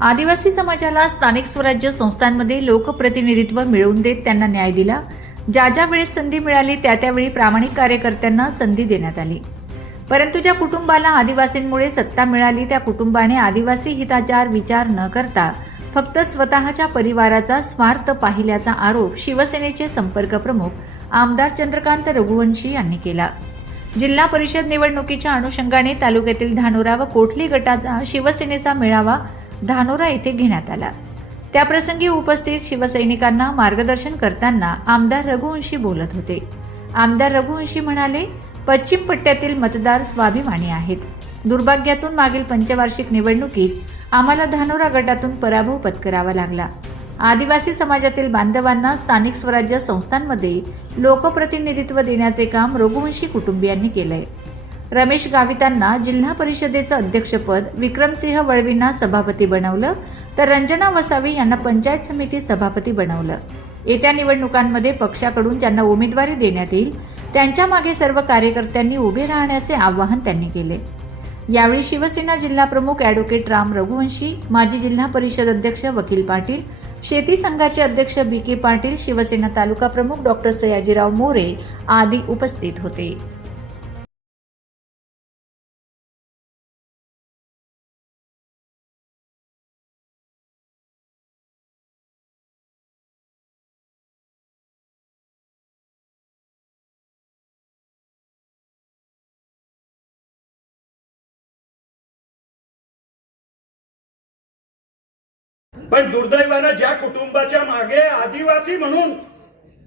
आदिवासी समाजाला स्थानिक स्वराज्य संस्थांमध्ये लोकप्रतिनिधित्व मिळवून देत त्यांना न्याय दिला. ज्या ज्या वेळेस संधी मिळाली त्या त्यावेळी प्रामाणिक कार्यकर्त्यांना संधी देण्यात आली. परंतु ज्या कुटुंबाला आदिवासींमुळे सत्ता मिळाली त्या कुटुंबाने आदिवासी हिताचार विचार न करता फक्त स्वतःच्या परिवाराचा स्वार्थ पाहिल्याचा आरोप शिवसेनेचे संपर्क प्रमुख आमदार चंद्रकांत रघुवंशी यांनी केला. जिल्हा परिषद निवडणुकीच्या अनुषंगाने तालुक्यातील धानोरा व कोठली गटाचा शिवसेनेचा मेळावा धानोरा येथे घेण्यात आला. त्याप्रसंगी उपस्थित शिवसैनिकांना मार्गदर्शन करताना आमदार रघुवंशी बोलत होते. आमदार रघुवंशी म्हणाले पश्चिम पट्ट्यातील मतदार स्वाभिमानी आहेत. दुर्भाग्यातून मागील पंचवार्षिक निवडणुकीत आम्हाला धानोरा गटातून पराभव पत्करावा लागला. आदिवासी समाजातील बांधवांना स्थानिक स्वराज्य संस्थांमध्ये लोकप्रतिनिधित्व देण्याचे काम रघुवंशी कुटुंबियांनी केलंय. रमेश गावितांना जिल्हा परिषदेचं अध्यक्षपद विक्रमसिंह वळवींना सभापती बनवलं तर रंजना वसावी यांना पंचायत समिती सभापती बनवलं. येत्या निवडणुकांमध्ये पक्षाकडून ज्यांना उमेदवारी देण्यात येईल त्यांच्या मागे सर्व कार्यकर्त्यांनी उभे राहण्याचे आवाहन त्यांनी केले. यावेळी शिवसेना जिल्हा प्रमुख अॅडव्होकेट राम रघुवंशी माजी जिल्हा परिषद अध्यक्ष वकील पाटील शेती संघाचे अध्यक्ष बी के पाटील शिवसेना तालुका प्रमुख डॉक्टर सयाजीराव मोरे आदी उपस्थित होते. पण दुर्दैवानं ज्या कुटुंबाच्या मागे आदिवासी म्हणून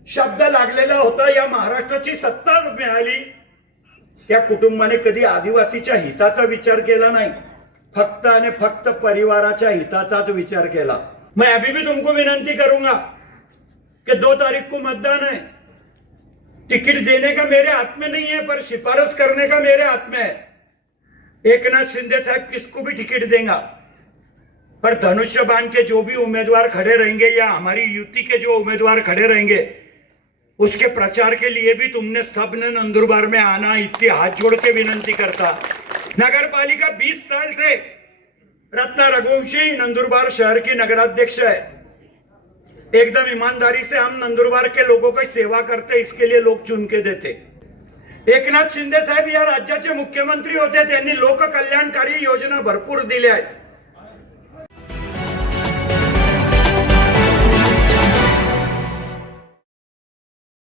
शब्द लागलेला होता या महाराष्ट्राची सत्ता मिळाली त्या कुटुंबाने कधी आदिवासीच्या हिताचा विचार केला नाही. फक्त आणि फक्त परिवाराच्या हिताचाच विचार केला. मैं अभी भी तुमको विनंती करूंगा कि दो तारीख को मतदान है टिकट देने का मेरे हाथ में नहीं है पर सिफारिश करने का मेरे हाथ में है एक नाथ शिंदे साहब किसको भी टिकट देगा. पर धनुष्य बाण के जो भी उम्मीदवार खड़े रहेंगे या हमारी युति के जो उम्मीदवार खड़े रहेंगे, उसके प्रचार के लिए भी तुमने सबने नंदुरबार में आना इतनी हाथ जोड़ के विनंती करता। नगर पालिका 20 साल से रत्ना रघुवंशी नंदुरबार शहर की नगराध्यक्ष है। एकदम ईमानदारी से हम नंदुरबार के लोगों की सेवा करते, इसके लिए लोग चुन के देते। एकनाथ शिंदे साहेब या राज्याचे मुख्यमंत्री होते, त्यांनी लोककल्याणकारी योजना भरपूर आहेत।